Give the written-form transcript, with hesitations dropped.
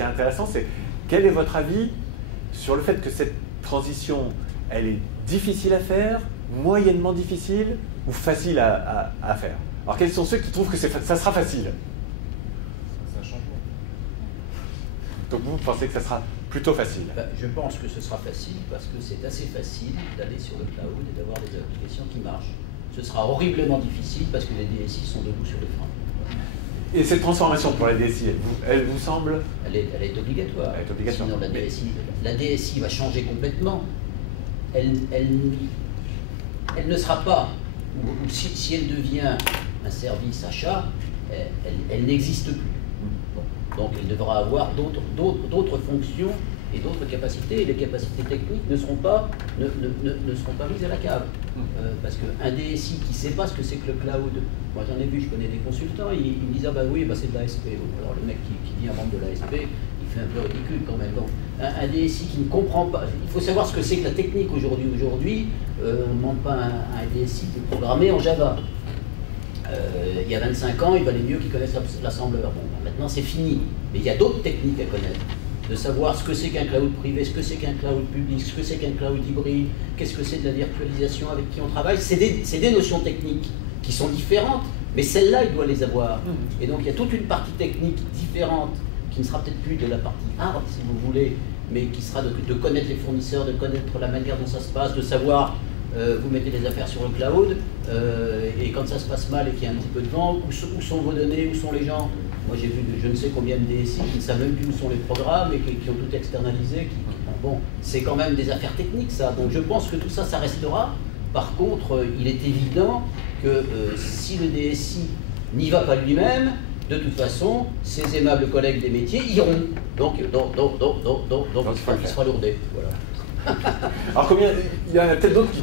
qui est intéressant, c'est quel est votre avis sur le fait que cette transition, elle est difficile à faire, moyennement difficile ou facile à faire? Alors quels sont ceux qui trouvent que ça sera facile? C'est un changement. Donc vous pensez que ça sera plutôt facile? Je pense que ce sera facile parce que c'est assez facile d'aller sur le cloud et d'avoir des applications qui marchent. Ce sera horriblement difficile parce que les DSI sont debout sur les freins. Et cette transformation pour la DSI, elle vous semble? Elle est obligatoire. Elle est obligatoire. Sinon la DSI va changer complètement. Elle ne sera pas, ou si elle devient un service achat, elle n'existe plus. Bon. Donc elle devra avoir d'autres fonctions et d'autres capacités. Et les capacités techniques ne seront pas mises à la cave. Parce qu'un DSI qui ne sait pas ce que c'est que le cloud, moi j'en ai vu, je connais des consultants, ils me disent ah bah oui, bah c'est de l'ASP. Alors le mec qui vient vendre de l'ASP, il fait un peu ridicule quand même. Donc, un DSI qui ne comprend pas, il faut savoir ce que c'est que la technique aujourd'hui. Aujourd'hui, on ne demande pas à un DSI de programmer en Java. Il y a 25 ans, il valait mieux qu'ils connaissent l'assembleur. Bon, maintenant c'est fini. Mais il y a d'autres techniques à connaître. De savoir ce que c'est qu'un cloud privé, ce que c'est qu'un cloud public, ce que c'est qu'un cloud hybride, qu'est-ce que c'est de la virtualisation, avec qui on travaille. C'est des notions techniques qui sont différentes, mais celles-là, il doit les avoir. Et donc il y a toute une partie technique différente, qui ne sera peut-être plus de la partie hard, si vous voulez, mais qui sera de connaître les fournisseurs, de connaître la manière dont ça se passe, de savoir, vous mettez des affaires sur le cloud, et quand ça se passe mal et qu'il y a un petit peu de vent, où sont vos données, où sont les gens? Moi j'ai vu je ne sais combien de DSI qui ne savent même plus où sont les programmes et qui ont tout externalisé. Bon, c'est quand même des affaires techniques ça, donc je pense que tout ça, ça restera. Par contre, il est évident que si le DSI n'y va pas lui-même, de toute façon, ses aimables collègues des métiers iront. Donc il sera lourdé. Voilà. Alors combien, il y en a peut-être d'autres qui